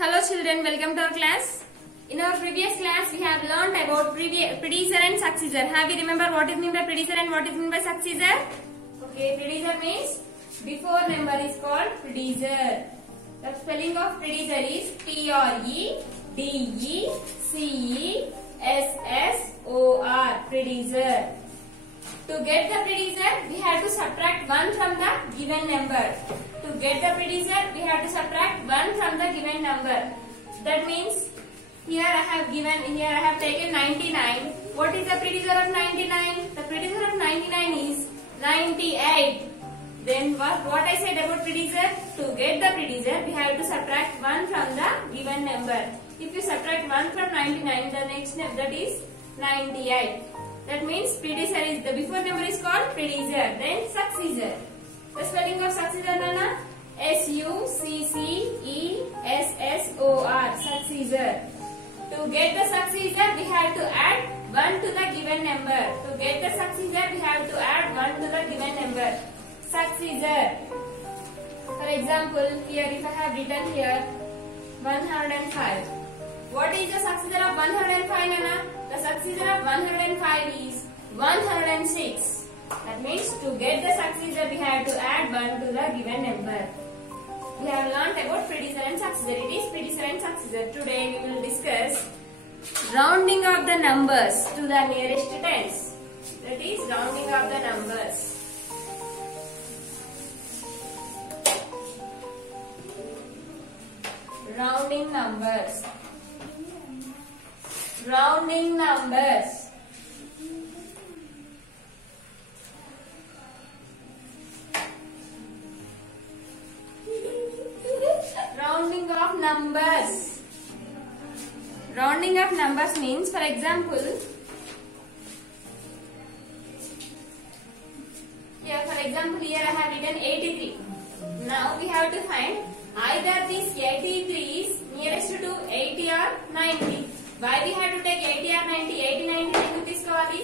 Hello children, welcome to our class. In our previous class, we have learned about predecessor and successor. Have you remember what is meant by predecessor and what is meant by successor? Okay, predecessor means before number is called predecessor. The spelling of predecessor is P-R-E-D-E-C-E-S-S-O-R, predecessor. To get the predecessor, we have to subtract 1 from the given number. To get the predecessor, we have to subtract 1 from the given number. That means here I have taken 99. What is the predecessor of 99? The predecessor of 99 is 98. Then what I said about predecessor? To get the predecessor, we have to subtract 1 from the given number. If you subtract 1 from 99, the next that is 98. That means predecessor is the before number is called predecessor. Then successor. The spelling of successor, Nana? S-U-C-C-E-S-S-O-R, successor. To get the successor, we have to add 1 to the given number. To get the successor, we have to add 1 to the given number. Successor. For example, here if I have written here 105. What is the successor of 105, Nana? The successor of 105 is 106. That means to get the successor, we have to add 1 to the given number. We have learnt about predecessor and successor. It is predecessor and successor. Today we will discuss rounding of the numbers to the nearest tens. That is rounding of the numbers. Rounding numbers. Rounding numbers. Rounding of numbers. Rounding of numbers means, for example, here I have written 83. Now we have to find either this 83 is nearest to 80 or 90. Why we have to take 80 or 90? 80, 90 ఎందుకు తీసుకోవాలి?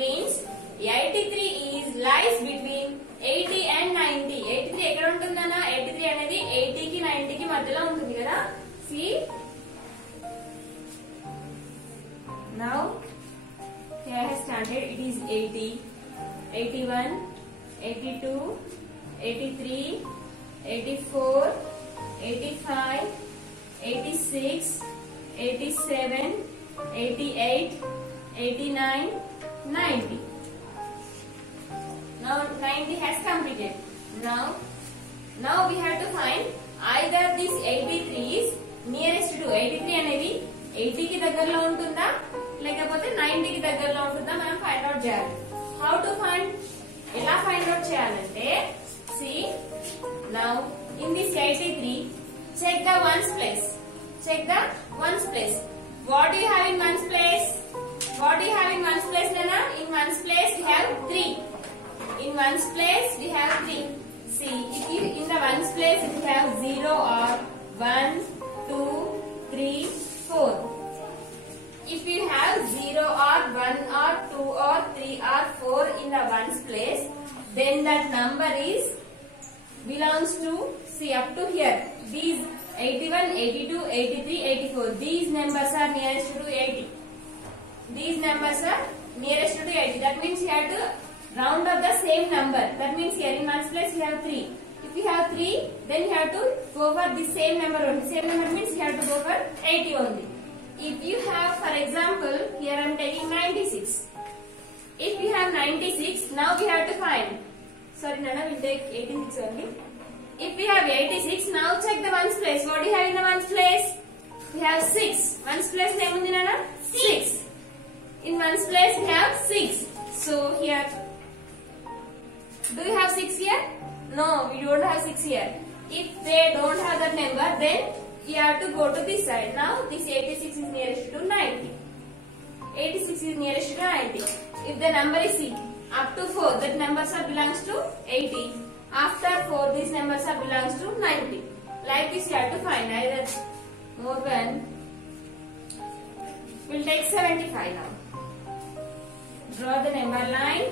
Means 83 is lies between 80 and 90. 83 ఎక్కడ ఉంటుందన్నా? 83 అనేది 80 కి 90 కి మధ్యలో ఉంటుంది కదా? See? Now here I have started. It is 80, 81, 82, 83, 84, 85, 86, 87, 88, 89, 90. Now 90 has completed. Now we have to find either this 83 is nearest to 83 అనేది 80 కి దగ్గరలో ఉంటుందా లేకపోతే 90 కి దగ్గరలో ఉంటుందా మనం ఫైండ్ అవుట్ చేయాలి. How to find? ఎలా ఫైండ్ అవుట్ చేయాలంటే see, now in this 83 check the ones place. Check the ones place. What do you have in ones place? What do you have in ones place, Nana? In ones place we have 3. In ones place we have 3. See, if you in the ones place if you have 0 or 1, 2, 3, 4. If you have 0 or 1 or 2 or 3 or 4 in the ones place, then that number is belongs to, see up to here. These 81, 82, 83, 84. These numbers are nearest to 80. These numbers are nearest to 80. That means you have to round up the same number. That means here in ones place you have 3. If you have 3, then you have to go for the same number only. Same number means you have to go for 80 only. If you have, for example, here I am taking 96. If you have 96, now we have to find. Sorry, Nana, we will take 86 only. If we have 86, now check the ones place. What do you have in the ones place? We have 6. Ones place name undi, Nana? 6. In ones place we have 6. So here, do you have 6 here? No, we don't have 6 here. If they don't have that number, then you have to go to this side. Now this 86 is nearest to 90. 86 is nearest to 90. If the number is 6, up to 4, that numbers are belongs to 80. After 4, these numbers are belongs to 90. Like this you have to find either more than. We'll take 75 now. Draw the number line.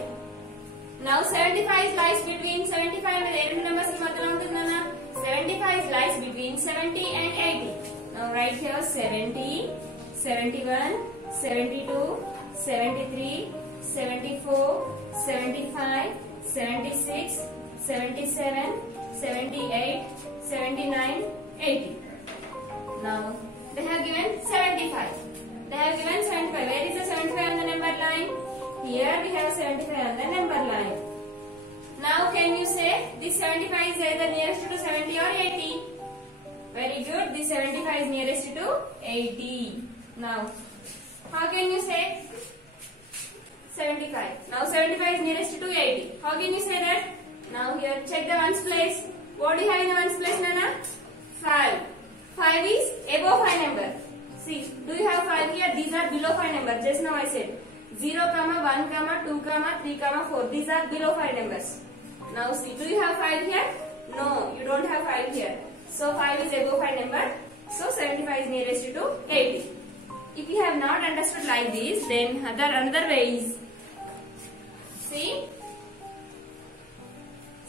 Now 75 lies between 75 and 8 numbers. 75 lies between 70 and 80. Now Now write here 70, 71, 72, 73, 74, 75, 76, 77, 78, 79, 80. Now they have given 75. They have given 75. Where is the 75 on the number line? Here we have 75 on the number line. Now can you say this 75 is either nearest to 70 or 80? Very good. This 75 is nearest to 80. Now how can you say 75? Now 75 is nearest to 80. How can you say that? Now here check the ones place. What do you have in the ones place, Nana? 5. 5 is above 5 number. See, do you have 5 here? These are below 5 number. Just now I said 0, 1, 2, 3, 4. These are below 5 numbers. Now see, do you have 5 here? No, you don't have 5 here. So 5 is above 5 number. So 75 is nearest to 80. If you have not understood like this, then another way is, see,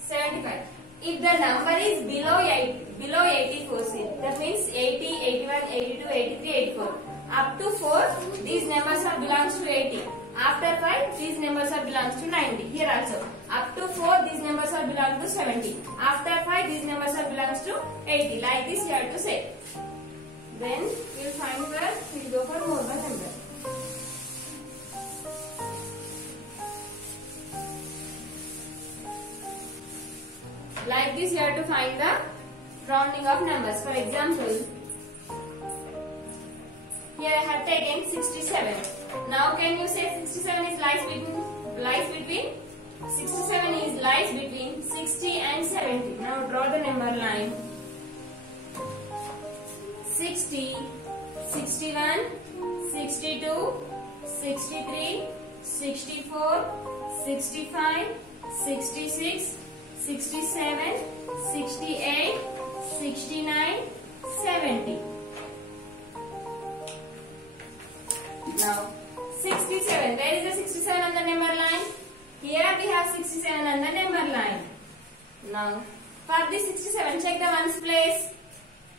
75. If the number is below 84, see, that means 80, 81, 82, 83, 84. Up to 4, these numbers are belongs to 80. After 5, these numbers are belongs to 90. Here also. Up to 4, these numbers are belong to 70. After 5, these numbers are belongs to 80. Like this you have to say. Then we will find where we will go for more than number. Like this you have to find the rounding of numbers. For example, here I have taken 67. Now can you say 67 is lies between 67 is lies between 60 and 70. Now draw the number line. 60, 61, 62, 63, 64, 65, 66, 67, 68, 69, 70. Now 67. Where is the 67 on the number line? Here we have 67 on the number line. Now for this 67, check the ones place.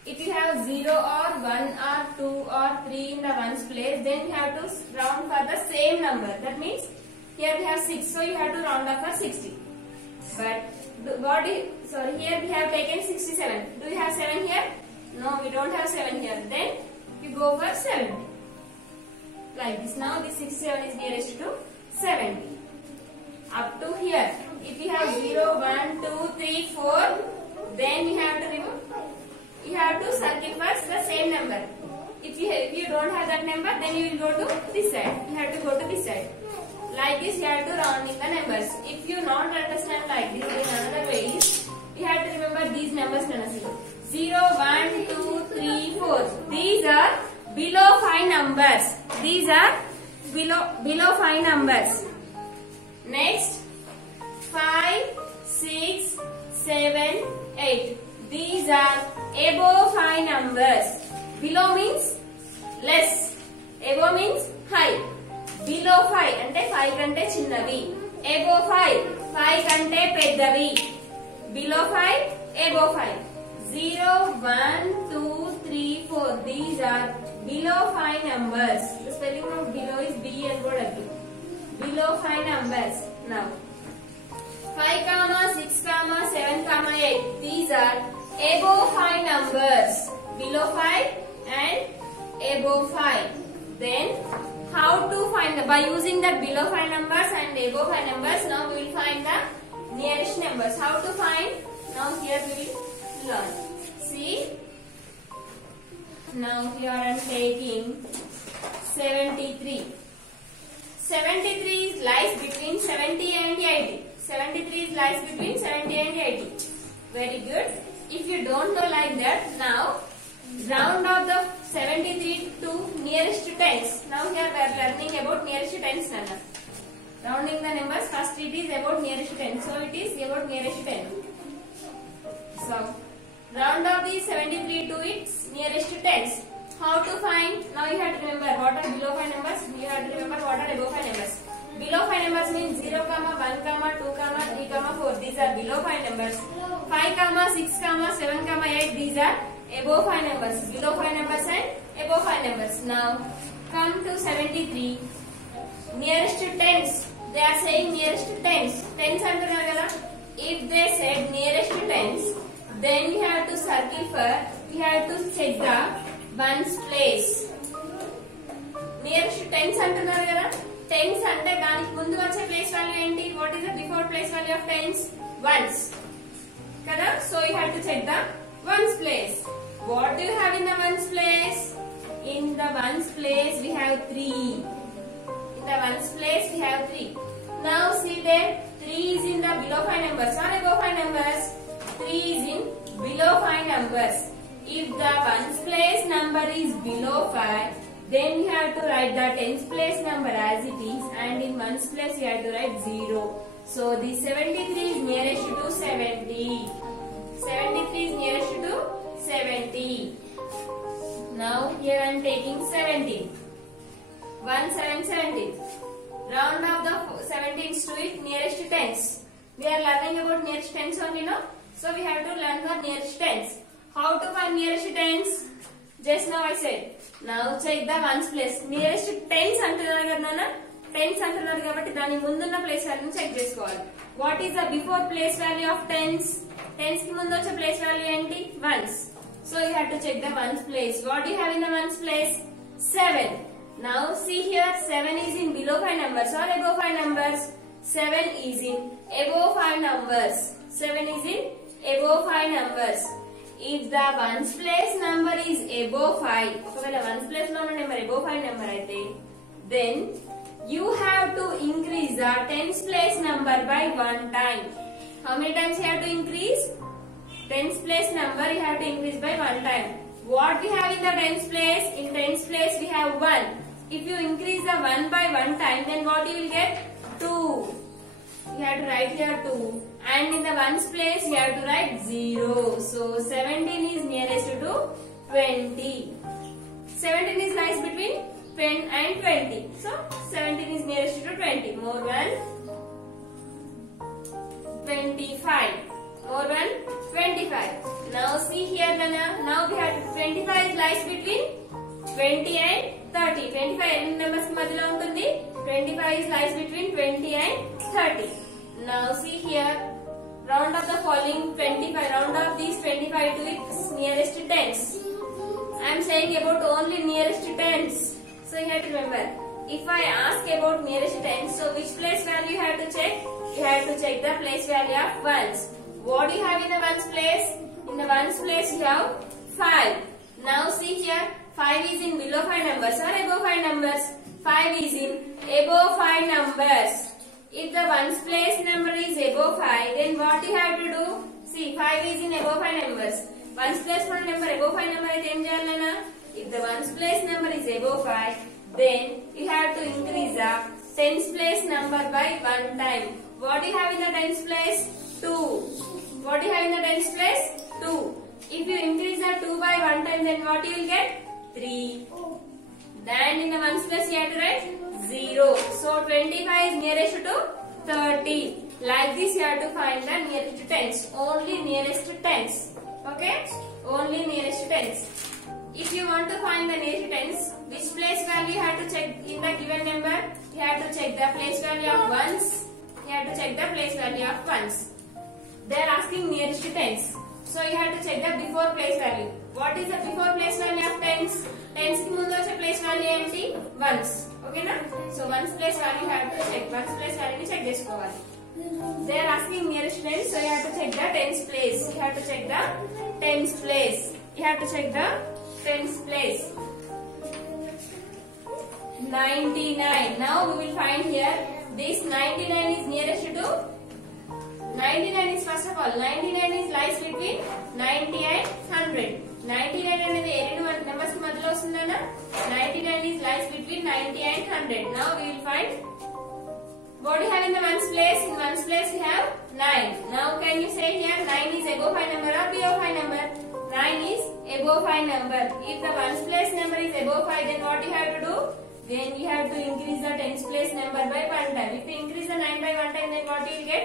If you have 0 or 1 or 2 or 3 in the ones place, then you have to round for the same number. That means here we have 6, so you have to round up for 60. But here we have taken 67. Do you have 7 here? No, we don't have 7 here. Then you go for 70. Like this. Now this 67 is nearest to 70. Up to here. If you have 0, 1, 2, 3, 4, then you have to remove. You have to circle first the same number. If you don't have that number, then you will go to this side. You have to go to this side. Like this, you have to round in the numbers. If you not understand like this, then another way is you have to remember these numbers. 0, 1, 2, 3, 4. These are below 5 numbers. These are below 5 numbers. Next, 5, 6, 7, 8. These are above 5 numbers. Below means less. Above means high. Below 5 అంటే 5 కంటే చిన్నవి. Above 5 5 కంటే పెద్దవి. Below 5 above 5. 0, 1, 2, 3, 4. These are below 5 numbers. The spelling of below is B and W. Below 5 numbers. Now 5, 6, 7, 8. These are above 5 numbers. Below 5 and above 5. Then how to find by using the below 5 numbers and above 5 numbers. Now we will find the nearest numbers. How to find? Now here we will learn. See. Now here I am taking 73. 73 lies between 70 and 80. 73 lies between 70 and 80. Very good. If you don't know like that, now round off the 73 to nearest tens. Now here we are learning about nearest tens. Rounding the numbers, first it is about nearest tens. So it is about nearest 10. So round off the 73 to its nearest tens. How to find? Now you have to remember what are below 5 numbers. You have to remember what are above 5 numbers. Below 5 numbers means 0, 1, 2, 3, 4. These are below 5 numbers. 5, 6, 7, 8. These are above 5 numbers. Below 5 numbers above 5 numbers. Now come to 73. Nearest to tens. They are saying nearest to tens. Tens antunaru kada. If they said nearest to tens, then we have to circle for, we have to check the ones place. Nearest to tens antunaru kada. Tens ante daniki mundu vache place value enti? What is the before place value of tens? Ones. Kada? So you have to check the ones place. What do you have in the ones place? In the ones place we have 3. In the ones place we have 3. Now see there, 3 is in the below 5 numbers or above 5 numbers? 3 is in below 5 numbers. If the ones place number is below 5, then we have to write the tens place number as it is, and in ones place we have to write 0. So the 73 is nearest to 70. 73 is nearest to 70. Now here I am taking 17. 1, 7, 17. Round off the 17s to it nearest to tens. We are learning about nearest tens only, no? So we have to learn the nearest tens. How to find nearest tens? Just now I said. Now check the ones place. Nearest tens antunaru kada nana. Tens antunaru kabatti dani mundunna place value check chesukovali. What is the before place value of tens? Tens ki mundu vache place value enti? Ones. So you have to check the ones place. What do you have in the ones place? 7. Now see here, 7 is in below 5 numbers or above 5 numbers? 7 is in above 5 numbers. 7 is in above 5 numbers. If the ones place number is above 5, so the ones place number above 5 number aithe, then you have to increase the tens place number by 1 time. How many times you have to increase? Tens place number you have to increase by 1 time. What we have in the tens place? In tens place we have 1. If you increase the 1 by 1 time, then what you will get? 2. You have to write here 2. And in the ones place you have to write 0. So 17 is nearest to 20. 17 is lies between 10 and 20. So 17 is nearest to 20. More than 25. More than 25. Now see here, Nana. Now we have 25 lies between 20 and 30. 25 ఎన్ని numbers కి మధ్యలో ఉంటుంది? 25 is lies between 20 and 30. Now see here, round up the following 25. Round up these 25 to its nearest tens. I am saying about only nearest tens. So you have to remember. If I ask about nearest tens, so which place value you have to check? You have to check the place value of ones. What do you have in the ones place? In the ones place you have 5. Now see here, 5 is in below 5 numbers or above 5 numbers? 5 is in above 5 numbers. If the ones place number is above 5, then what you have to do? See, 5 is in above 5 numbers. Ones place number above 5 number అయితే ఏం చేయాలన్నా? If the ones place number is above 5, then you have to increase the tens place number by 1 time. What do you have in the tens place? 2. What do you have in the tens place? 2. If you increase the 2 by 1 time, then what you will get? 3. Then in the ones place you have to write 0. So 25 is nearest to 30. Like this you have to find the nearest tens. Only nearest tens. Okay? Only nearest tens. If you want to find the nearest tens, which place value you have to check in the given number? You have to check the place value of ones. You have to check the place value of ones. They are asking nearest tens. So you have to check the before place value. What is the before place value of tens? Tens ki mundu vache place value enti? Ones. Okay na? So ones place value you have to check. Ones place value ni check chesukovali. They are asking nearest tens, so you have to check the tens place. You have to check the tens place. You have to check the tens place. 99. Now we will find here. This 99 is nearest to 99 is first of all 99 is lies between 90 and 100. 99 అనేది ఏ రెండు numbers కి మధ్యలో వస్తుందన్నా? 99 is lies between 90 and 100. Now we will find what do you have in the ones place? In ones place we have 9. Now can you say here 9 is above 5 number or below 5 number? 9 is above 5 number. If the ones place number is above 5, then what you have to do? Then you have to increase the tens place number by 1 time. If you increase the 9 by 1 time, then what you will get?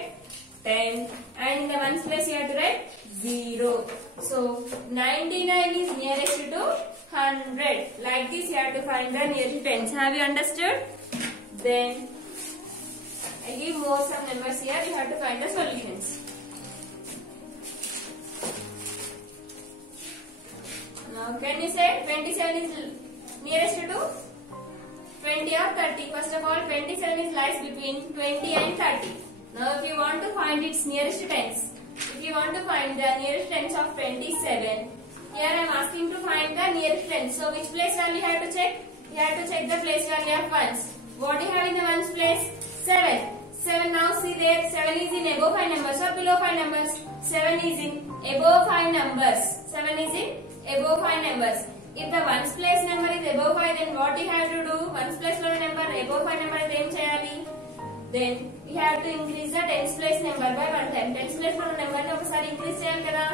10. And in the ones place you have to write 0. So 99 is nearest to 100. Like this, you have to find the nearest tens. Have you understood? Then I give more some numbers here. You have to find the solutions. Now, can you say 27 is nearest to 20 or 30? First of all, 27 is lies between 20 and 30. Now, if you want to find its nearest tens, if you want to find the nearest tens of 27, here I am asking to find the nearest tens. So, which place value you have to check? You have to check the place value of ones. What do you have in the ones place? 7. 7. Now see there, 7 is in above 5 numbers or below 5 numbers? 7 is in above 5 numbers. 7 is in above 5 numbers. If the ones place number is above 5, then what you have to do? Ones place number above 5 number is em cheyali. Then we have to increase the tens place number by 1 time. Tens place number ni okasari increase cheyali kada.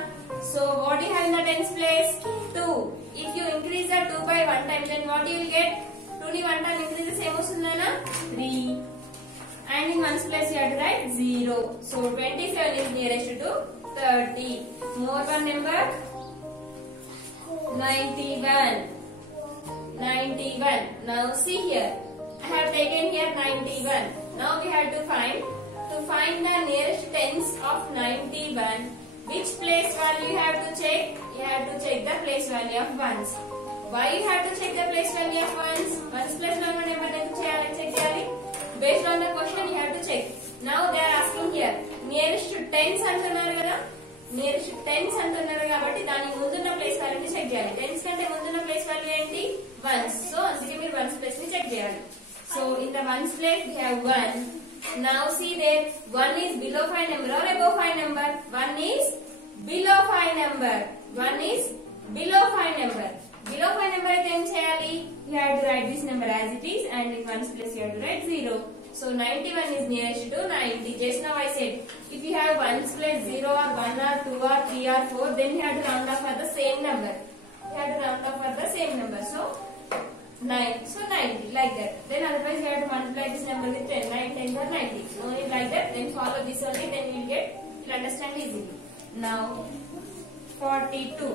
So what do you have in the tens place? 2. If you increase the 2 by 1 time, then what you will get? 2 ni 1 time increases em ostundana? 3. And in ones place you have to write 0. So 27 is nearest to 30. More one number. 91. 91. Now see here. I have taken here 91. Now we have to find the nearest tens of 91. Which place value you have to check? You have to check the place value of ones. Why you have to check the place value of ones? Ones place number check cheyali. Based on the question you have to check. Now they are asking here nearest tens antunnaru kada. Nearest tens antunnaru kabatti dani mundunna place value ni check cheyali. Tens kante mundunna place value enti ones. So అందుకే మీరు ones place ni check cheyali. So in the ones place we have 1. Now see there, 1 is below 5 number or above 5 number? 1 is below 5 number. 1 is below 5 number. Below 5 number అయితే ఏం చేయాలి? You have to write this number as it is, and in ones place you have to write 0. So 91 is nearest to 90. Just now I said, if you have ones place 0 or 1 or 2 or 3 or 4, then you have to round off for the same number. You have to round off for the same number. So 9. So 90, like that. Then otherwise you have to multiply this number with 10. 9 10 or 90. Only like that. Then follow this only. Then you will understand easily. Now 42.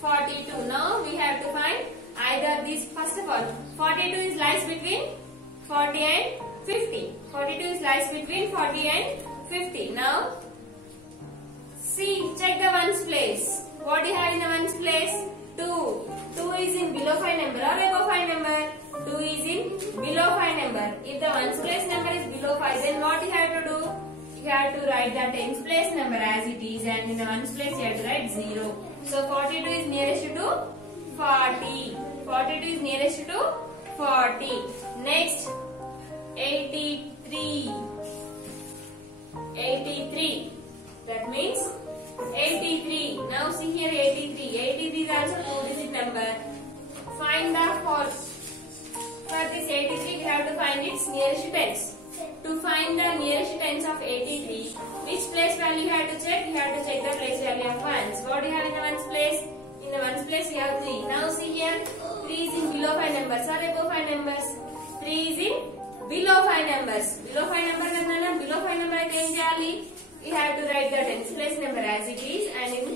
42. Now we have to find either this. First of all, 42 is lies between 40 and 50. 42 is lies between 40 and 50. Now see, check the ones place. What do you have in the ones place? 2. 2 is in below 5 number or above 5 number? 2 is in below 5 number. If the ones place number is below 5, then what you have to do? You have to write the tens place number as it is, and in the ones place you have to write 0. So 42 is nearest to 40. 42 is nearest to 40. Next, 83. 83. That means 83. Now see here 83. 83 is also 2-digit number. Find the false. For this 83, we have to find its nearest tens. To find the nearest tens of 83, which place value you have to check? You have to check the place value of ones. What do you have in the ones place? In the ones place you have 3. Now see here, 3 is in below 5 numbers or above 5 numbers? 3 is in below 5 numbers. Below 5 number kadana, below 5 number aithe em cheyali? You have to write the tens place number as it is, and in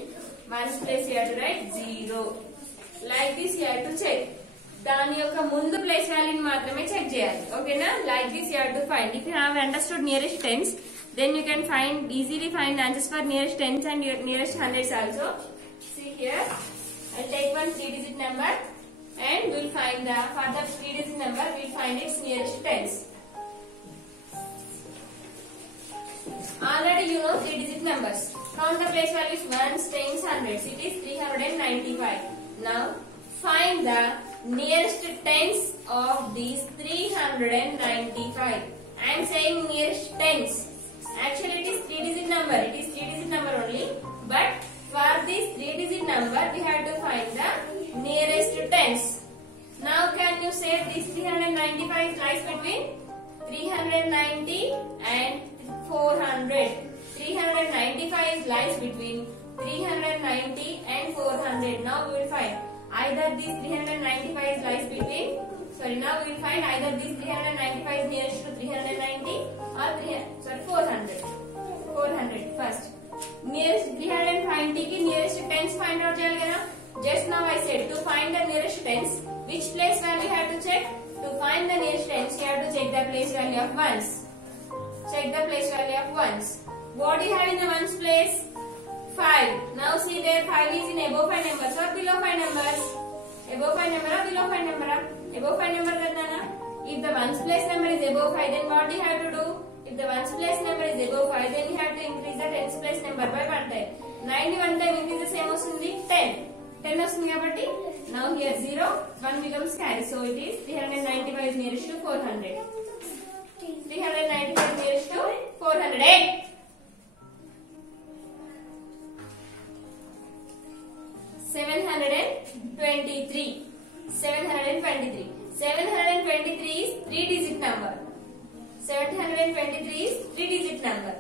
ones place you have to write 0. Like this you have to check. దాని యొక్క ముందు place వాల్యూని మాత్రమే check చేయాలి. ఓకేనా? Like this you have to find. If you have understood nearest tens, then you can easily find answers for nearest tens and nearest hundreds also. See here, I'll take one 3-digit number and we'll find for the 3-digit number we'll find its nearest tens. Already you know 3-digit numbers. Count the place values ones, tens, hundreds. It is 395. Now find the nearest tens of these 395. I am saying nearest tens. Actually it is 3-digit number. It is 3-digit number only. But for this 3-digit number we have to find the nearest tens. Now can you say this 395 lies between 390 and 400. 395 lies between 390 and 400. Now we will find either this 395 lies between, now we will find either this 395 is nearest to 390 or 400. 400 first. Nearest 390 ki nearest tens find out cheyali kada. Just now I said to find the nearest tens, which place value you have to check? To find the nearest tens, you have to check the place value of ones. Check the place value of ones. What do you have in the ones place? 5. Now see there, 5 is in above 5 numbers or below 5 numbers? Above 5 number or below 5 number? Above 5 number kadana. If the ones place number is above 5, then what do you have to do? If the ones place number is above 5, then you have to increase the tens place number by 1 time. 9 1 time increase the same ostundi 10. 10 ostundi kabatti now here 0, 1 becomes carry. So it is 395 is nearest to 400. 395 is nearest to 408. 723. 723. 723 is 3-digit number. 723 is 3-digit number.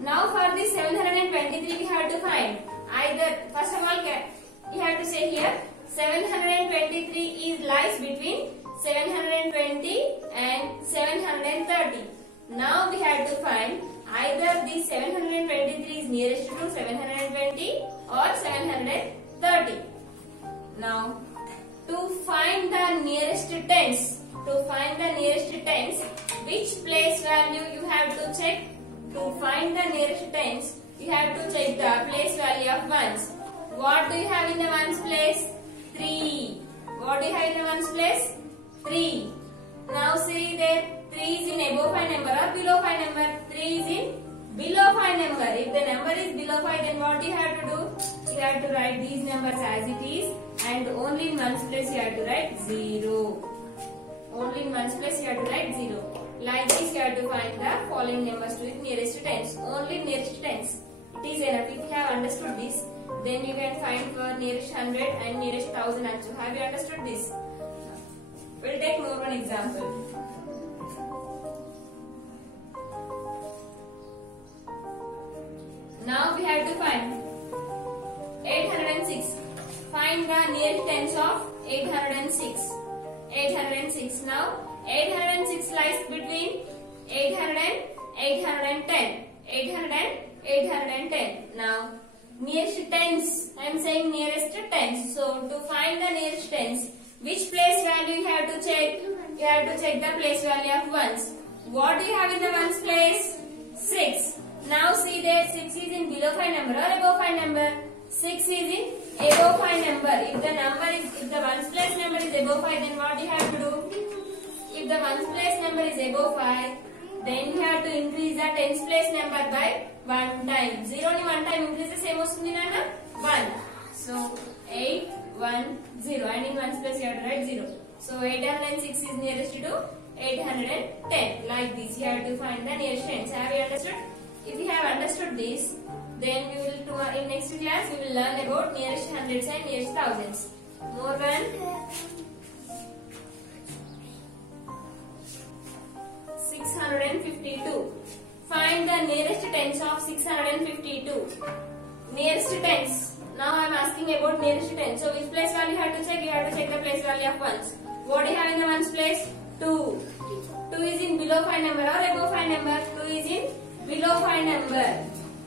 Now for this 723 we have to find either, first of all you have to say here 723 is lies between 720 and 730. Now we have to find either this 723 is nearest to 720 or 730. Now to find the nearest tens, which place value you have to check? To find the nearest tens, you have to check the place value of ones. What do you have in the ones place? 3. What do you have in the ones place? 3. Now see there, 3 is in above 5 number or below 5 number? 3 is in below 5 number. If the number is below 5, then what do you have to do? You have to write these numbers as it is, and only in ones place you have to write 0. Only in ones place you have to write 0. Like this you have to find the following numbers to its nearest tens. Only nearest tens. It is enough. If you have understood this, then you can find for nearest 100 and nearest 1000 also. Have you understood this? We'll take more one example. Now we have to find 806. Find the nearest tens of 806. 806. Now 806 lies between 800 and 810. 800 and 810. Now nearest tens. I am saying nearest tens. So to find the nearest tens, which place value you have to check? You have to check the place value of ones. What do you have in the ones place? 6. Now see there, 6 is in below 5 number or above 5 number? 6 is in above 5 number. If the ones place number is above 5, then what do you have to do? If the ones place number is above 5, then you have to increase the tens place number by 1 time. 0 ni 1 time increase the same ostundi nana 1. So 8 1 0, and in ones place you have to write 0. So 806 is nearest to 810. Like this you have to find the nearest tens. Have you understood? If you have understood this, then we will in next class we will learn about nearest hundreds and nearest thousands. More one. 652. Find the nearest tens of 652. Nearest tens. Now I am asking about nearest tens. So which place value you have to check? You have to check the place value of ones. What do you have in the ones place? 2. 2 is in below 5 number or above 5 number? 2 is in below 5 number.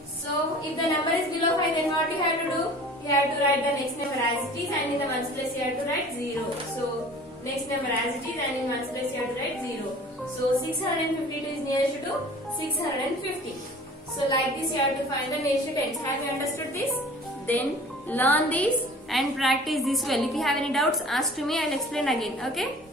So if the number is below 5, then what you have to do? You have to write the next number as it is, and in the ones place you have to write 0. So next number as it is, and in ones place you have to write 0. So 652 is nearest to 650. So like this you have to find the nearest tens. Have you understood this? Then learn this and practice this well. If you have any doubts, ask to me. I will explain again. Okay.